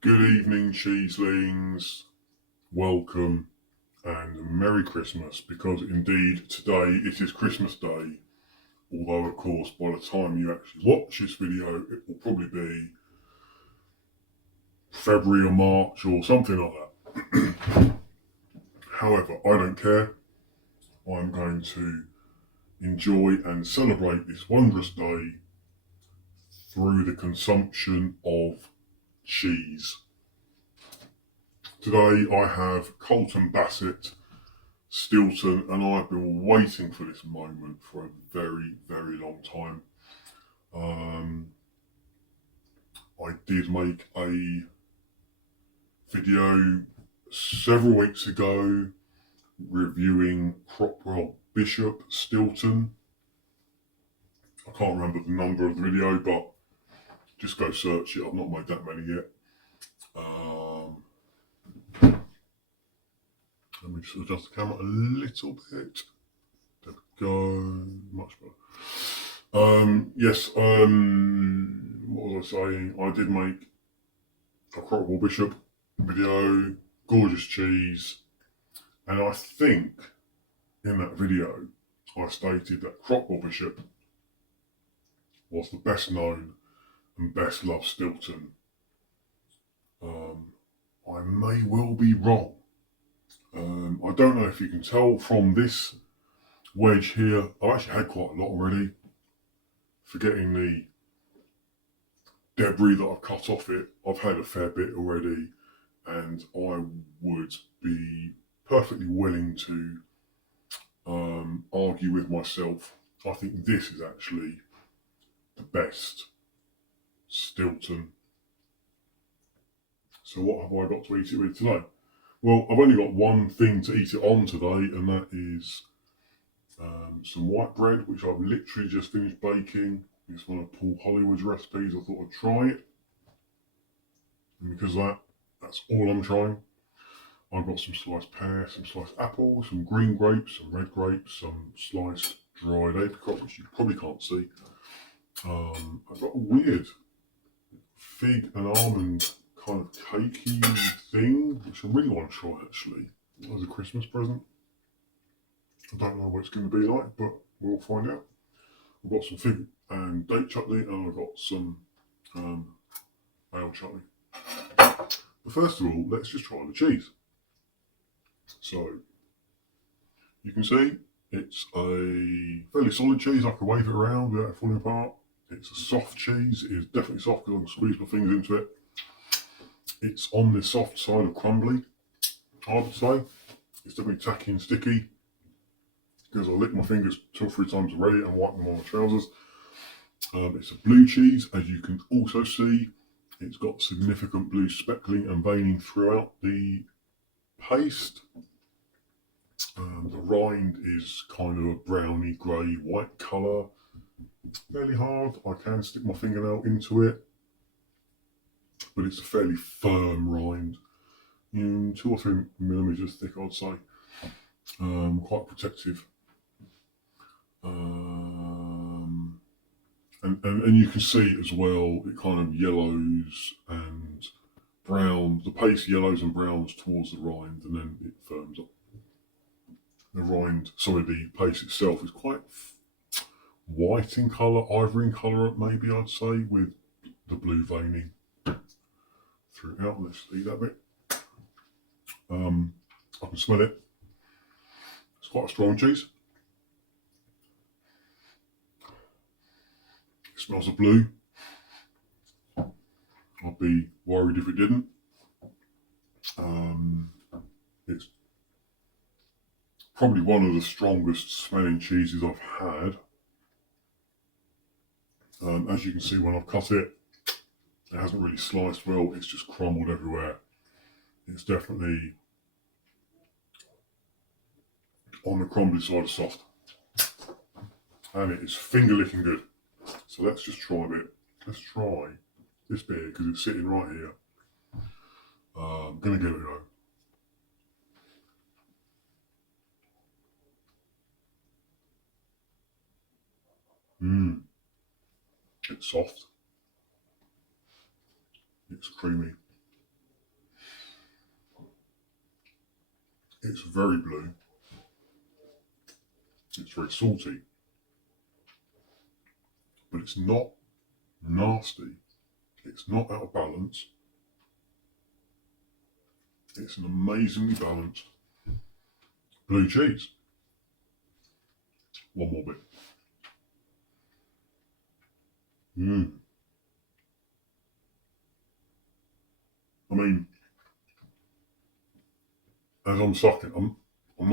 Good evening, cheeselings. Welcome and Merry Christmas, because indeed today it is Christmas Day. Although, of course, by the time you actually watch this video, it will probably be February or March or something like that. However, I don't care. I'm going to enjoy and celebrate this wondrous day through the consumption of cheese. Today I have Colston, Bassett, Stilton, and I've been waiting for this moment for a very, very long time. I did make a video several weeks ago reviewing Cropwell Bishop Stilton. I can't remember the number of the video, but just go search it. I've not made that many yet. Let me just adjust the camera a little bit. There we go. Much better. Yes. What was I saying? I did make a Cropwell Bishop video. Gorgeous cheese. And I think in that video I stated that Cropwell Bishop was the best known and best loved Stilton. I may well be wrong. I don't know if you can tell from this wedge here. I've actually had quite a lot already. Forgetting the debris that I've cut off it, I've had a fair bit already, and I would be perfectly willing to argue with myself. I think this is actually the best Stilton. So what have I got to eat it with today? Well, I've only got one thing to eat it on today, and that is some white bread, which I've literally just finished baking. It's one of Paul Hollywood's recipes. I thought I'd try it. And because that's all I'm trying. I've got some sliced pear, some sliced apple, some green grapes, some red grapes, some sliced dried apricot, which you probably can't see. I've got a weird fig and almond kind of cakey thing, which I really want to try actually, as a Christmas present. I don't know what it's going to be like, but we'll find out. I've got some fig and date chutney, and I've got some ale chutney. But first of all, let's just try the cheese. So, you can see it's a fairly solid cheese. I can wave it around without it falling apart. It's a soft cheese. It is definitely soft because I can squeeze my fingers into it. It's on the soft side of crumbly, I would say. It's definitely tacky and sticky because I licked my fingers 2 or 3 times already and wiped them on my trousers. It's a blue cheese, as you can also see. It's got significant blue speckling and veining throughout the paste. The rind is kind of a browny grey white colour. Fairly hard. I can stick my fingernail into it, but it's a fairly firm rind. 2 or 3 millimetres thick, I'd say. Quite protective. And you can see as well, it kind of yellows and browns. The paste yellows and browns towards the rind, and then it firms up. The paste itself is quite white in colour, ivory in colour, maybe I'd say, with the blue veining throughout. Let's eat that bit. I can smell it. It's quite a strong cheese. It smells of blue. I'd be worried if it didn't. It's probably one of the strongest smelling cheeses I've had. As you can see, when I've cut it, it hasn't really sliced well. It's just crumbled everywhere. It's definitely on the crumbly side of soft. And it is finger licking good. So let's just try a bit. Let's try this bit because it's sitting right here. I'm going to give it a go. It's soft. It's creamy. It's very blue. It's very salty. But it's not nasty. It's not out of balance. It's an amazingly balanced blue cheese. One more bit. I mean, as I'm sucking, I'm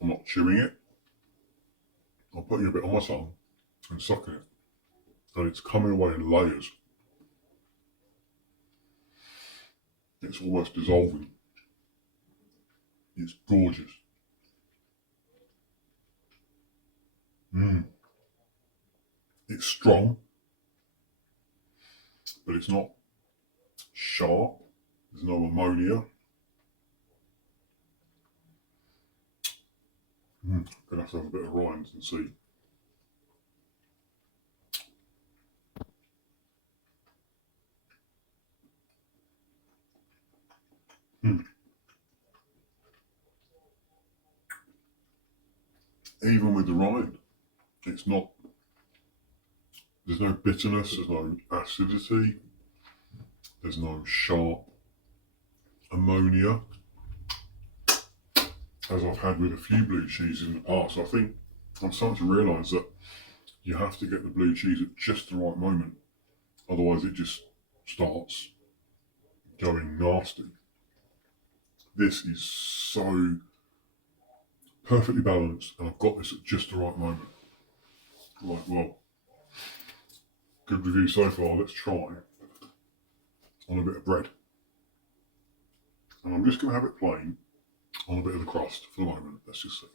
not chewing it. I'm putting a bit on my tongue and sucking it, and it's coming away in layers. It's almost dissolving. It's gorgeous. It's strong, but it's not sharp. There's no ammonia. Gonna have to have a bit of rinds and see. Even with the rind, it's not. There's no bitterness. There's no acidity. There's no sharp ammonia, as I've had with a few blue cheeses in the past. I think I'm starting to realise that you have to get the blue cheese at just the right moment, otherwise it just starts going nasty. This is so perfectly balanced, and I've got this at just the right moment. Right, well, good review so far. Let's try on a bit of bread. And I'm just going to have it plain on a bit of the crust for the moment. Let's just see.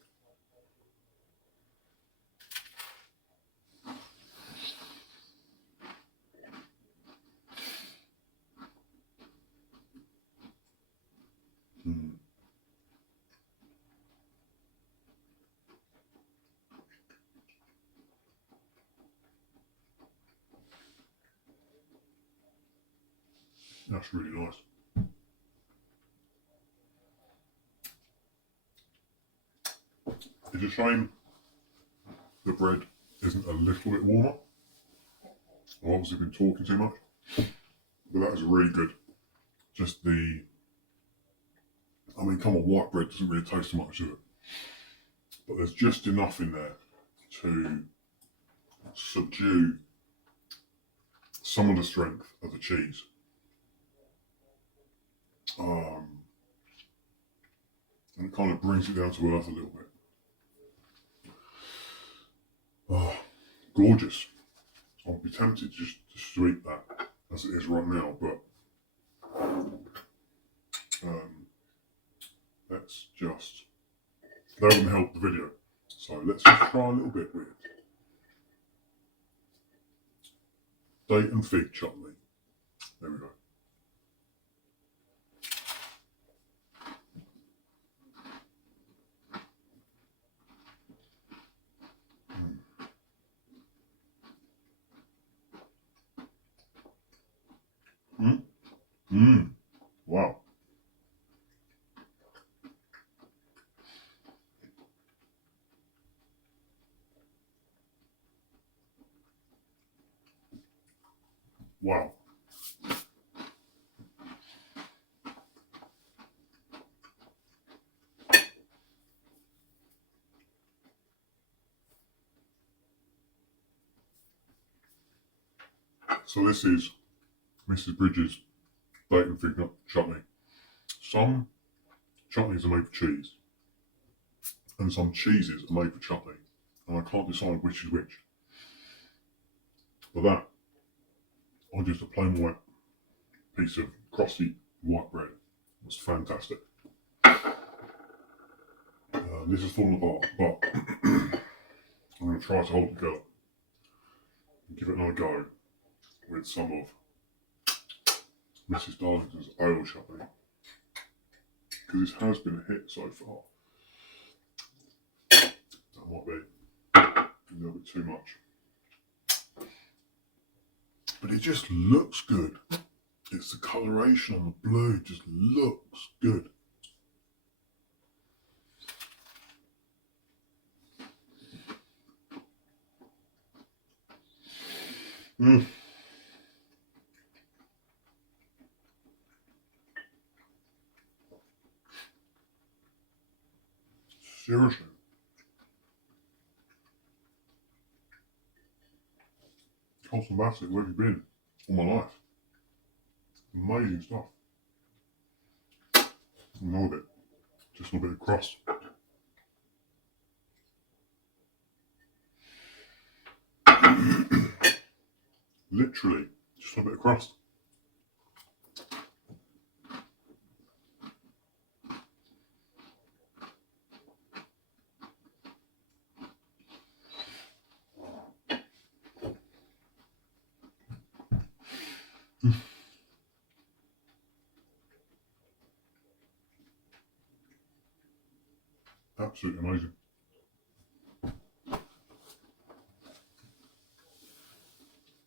That's really nice. It's a shame the bread isn't a little bit warmer. I've obviously been talking too much, but that is really good. Just come on, white bread doesn't really taste too much, does it? But there's just enough in there to subdue some of the strength of the cheese. And it kind of brings it down to earth a little bit. Oh, gorgeous. I'll be tempted just to eat that as it is right now, but let's just, that wouldn't help the video. So let's just try a little bit with date and fig chutney. There we go. Wow. Wow. So this is Mrs. Bridges' date and fig nut chutney. Some chutneys are made for cheese, and some cheeses are made for chutney, and I can't decide which is which. But that, on just a plain white piece of crusty white bread, was fantastic. This has fallen apart, but I'm going to try to hold it together and give it another go with some of Mrs. Darlington's oil chutney, because this has been a hit so far. That might be a little bit too much, but it just looks good. It's the coloration on the blue, just looks good. Mm. Seriously. Colston Bassett, where have you been? All my life. Amazing stuff. No bit. Just a little bit of crust. Literally, just a little bit of crust. Absolutely amazing.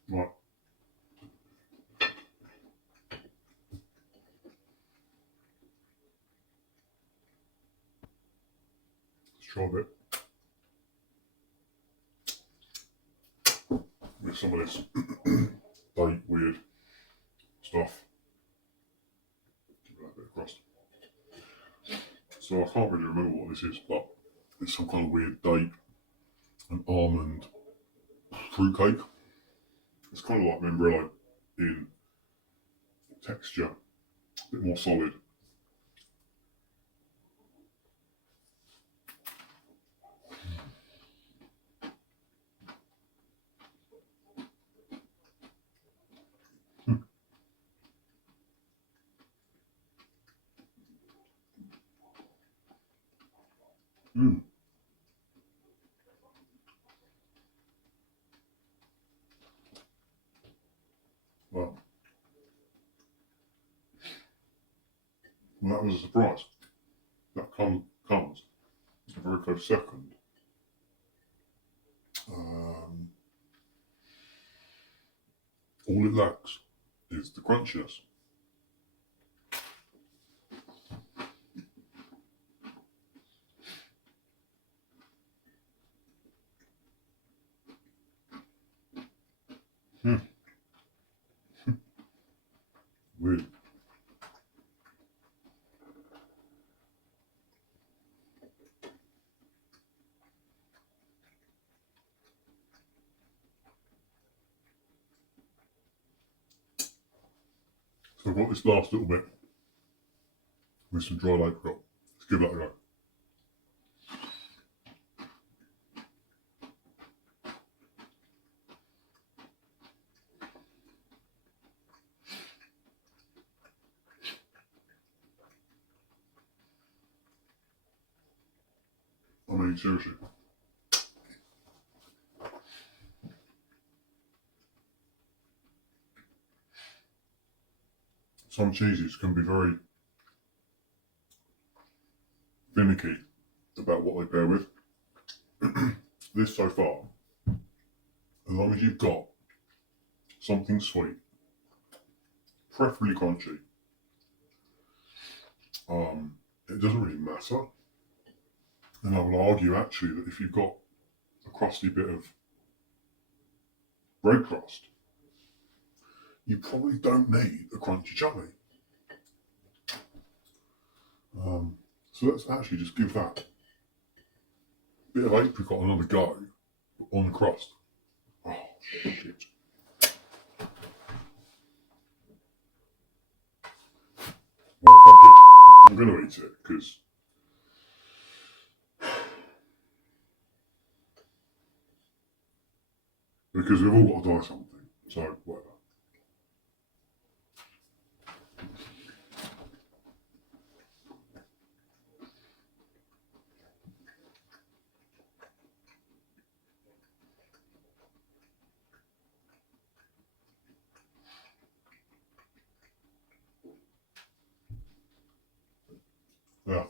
Right. Let's try a bit with some of this date weird stuff. Give that a bit of crust. So I can't really remember what this is, but it's some kind of weird date and almond fruitcake. It's kind of like membrillo in texture, a bit more solid. Mm. Well, that was a surprise. That comes a very close second. All it lacks is the crunchiness. Mm. Weird. So I've got this last little bit with some dried apricot. Let's give that a go. I mean, seriously. Some cheeses can be very finicky about what they pair with. This so far, as long as you've got something sweet, preferably crunchy, it doesn't really matter. And I would argue actually that if you've got a crusty bit of bread crust, you probably don't need a crunchy chutney. So let's actually just give that bit of apricot another go on the crust. Oh, shit. Well, fuck it. I'm going to eat it because we've all got to die something. So, whatever. Yeah.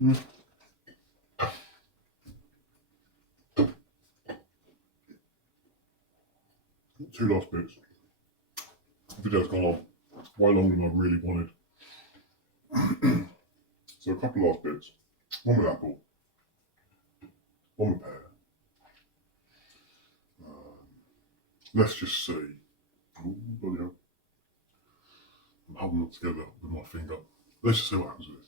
Mm. Two last bits. The video's gone on way longer than I really wanted. So a couple of last bits. One with apple. on a pair. Let's just see. Oh, bloody hell. I'm holding it together with my finger. Let's just see what happens with this.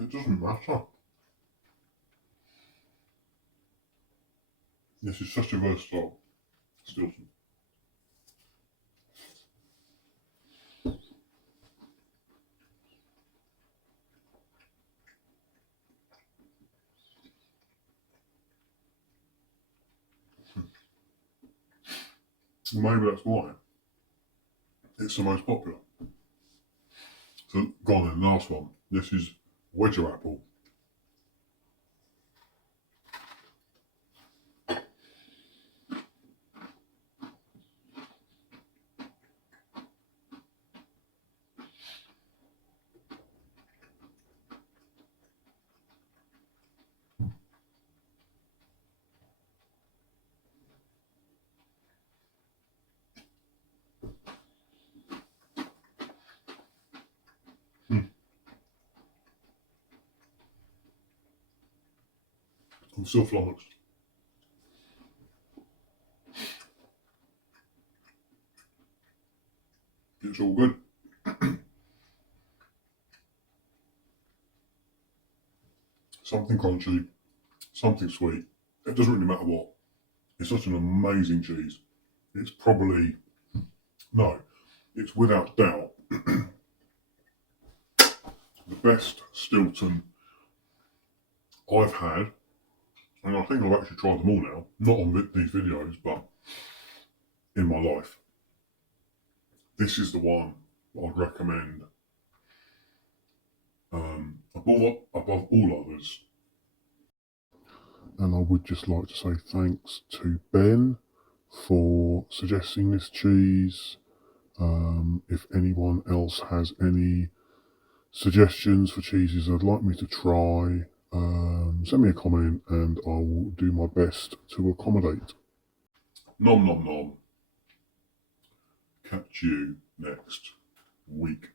It doesn't matter. This is such a versatile Stilton. Maybe that's why it's the most popular. So, go on then, last one. This is Wedger Apple. I'm still flummoxed. It's all good. Something crunchy, something sweet. It doesn't really matter what. It's such an amazing cheese. It's probably, no, it's without doubt the best Stilton I've had. And I think I've actually tried them all now. Not on these videos, but in my life. This is the one I'd recommend above all others. And I would just like to say thanks to Ben for suggesting this cheese. If anyone else has any suggestions for cheeses they'd like me to try, send me a comment and I will do my best to accommodate. Nom nom nom. Catch you next week.